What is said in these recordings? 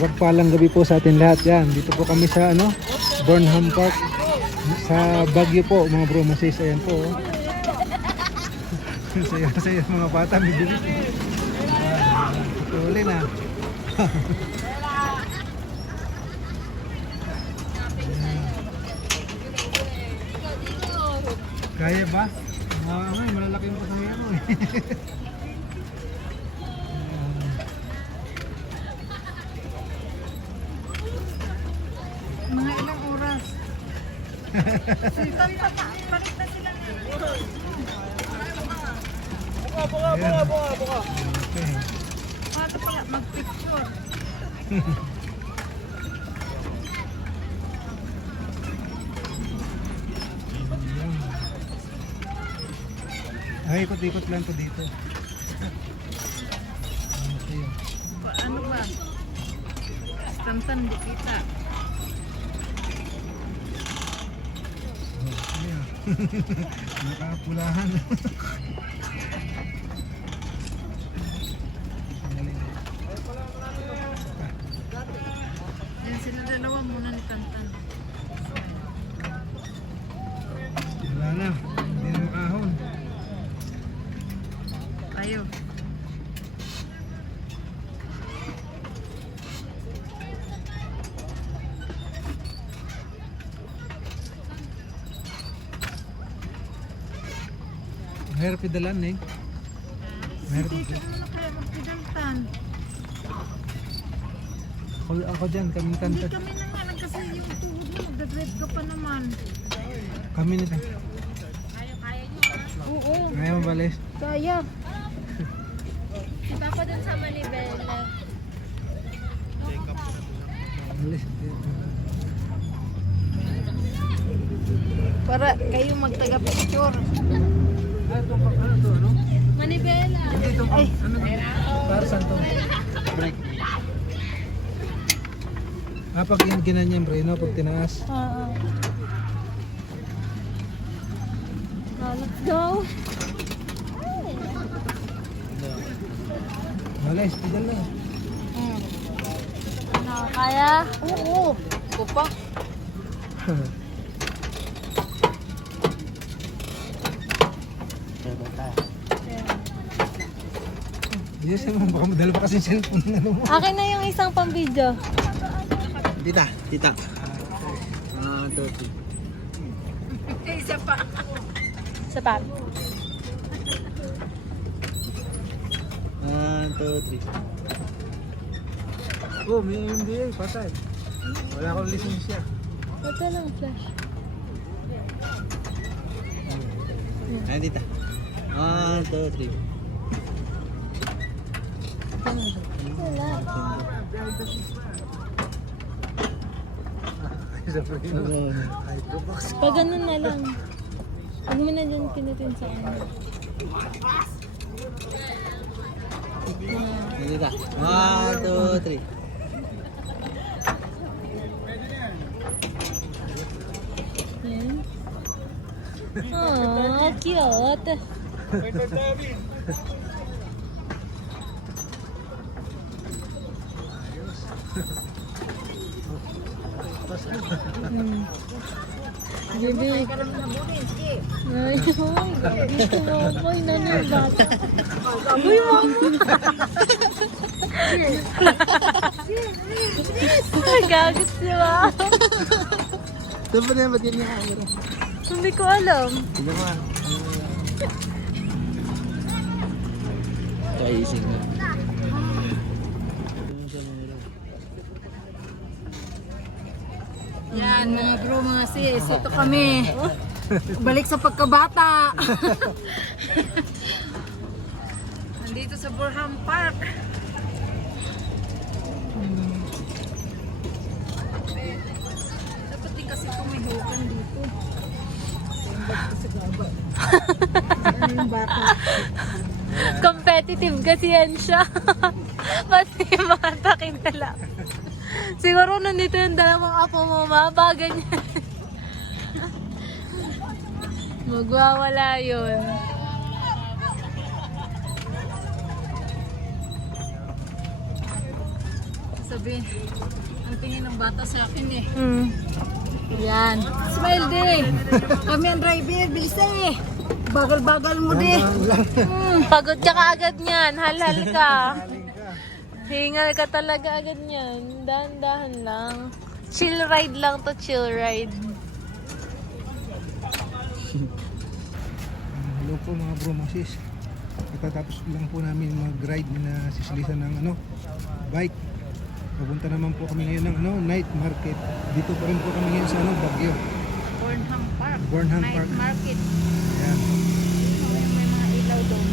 Mapagpalang gabi po sa atin lahat. Yan, dito po kami sa Burnham Park sa Baguio po, mga bro, masis. Ayan po. Saya mga bata, may bilis. Tuloy na. Kaya ba? Malalaki yung pasahero eh. Mga ilang oras? Balik na sila na. Buka. Paano pala mag-picture? Ay, ikot-ikot lang po dito. Ano ba? Stantan, di kita. Nakapulahan. Yan sila dalawa muna ni Tantan. Wala na, hindi na makahon. Tayo. Mahirap pidalan eh. Mahirap Hindi ka muna kaya magpidaltan. ako dyan, kaming Hindi tantan. kami na nga lang kasi yung tuhod mo, magdadrive ka pa naman. Kami nito. Oo. Kaya mabalis. Kaya. Iba ko dun sa Manibela. Mabalis. Para kayo magtaga-picture. Manibela. Ay. Para saan to? Break. Pag ginanyan bro, pag tinaas. Let's go. Mabalis, pidal na. Kaya? Oo. Ito pa. Yes, baka madala pa kasi yung cellphone na mo. Akin na yung isang pang-video. Tita. Isa pa. Sa pad. 1, 2, 3. Oh, may MBA, patay. Wala akong lisensya. Ito lang, flash. Ayan, tita. 1, 2, 3. Wala. Pag ganun na lang. Huwag mo na dyan kinitin sa ano. Tita. 1, 2, 3. Yan. Aww, cute. Baby. Ay, dito mo ako. Inanong bata. Uy, mama. Gagot siya. Saan ba na yan? Ba't yan yung camera? Hindi ko alam. Tignan mo. Kaising na. Yan mga bro, mga sis. Ito kami. Balik sa pagkabata. Nandito sa Burnham Park. Dapat din kasi tumihukan dito. Ano yung bata? Competitive kasi yan siya. Pati yung mga takin nila. Siguro nandito yung dalawang apo mo, maba, ganyan. Magwawala yun. sabihin, ang tingin ng bata sa akin eh. Mm. Yan. Smile day. Kami ang driver, bilis na eh. Bagal-bagal mo din. Pagod ka kaagad niyan. Halhal ka. Hingal ka talaga agad niyan. Dahan-dahan lang. Chill ride lang to, chill ride. Hello po mga bro, mga sis. Katatapos lang po namin mag-ride na sisilisan ng bike. Pupunta naman po kami ngayon ng night market. Dito pa rin po kami ngayon sa Baguio. Burnham Park. Burnham Night Park. market. Ayan. May mga ilaw doon.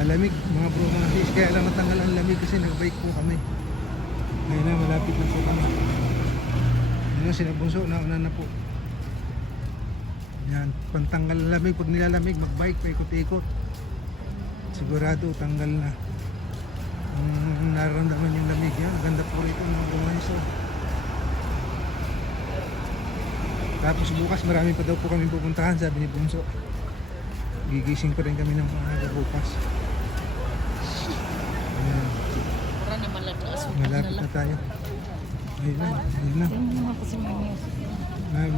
Malamig mga bro, mga sis. Kaya lang natanggal ang lamig kasi nag-bike po kami. Ngayon na, malapit na po kami. Ngayon sinabunso, nauna na po. Yan, pantanggal ang lamig. Pag nilalamig, mag-bike, paikot-ikot. Sigurado, tanggal na. Nararamdaman yung lamig yan. Ganda po rito mga bumanso. Tapos bukas marami pa daw po kami pupuntahan, sabi ni Bunso. Gigising pa rin kami ng maaga bukas. Ayan. Malapit na tayo. Ayun na, ayun na. Tingnan mo kasi may music.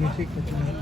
Music at sila.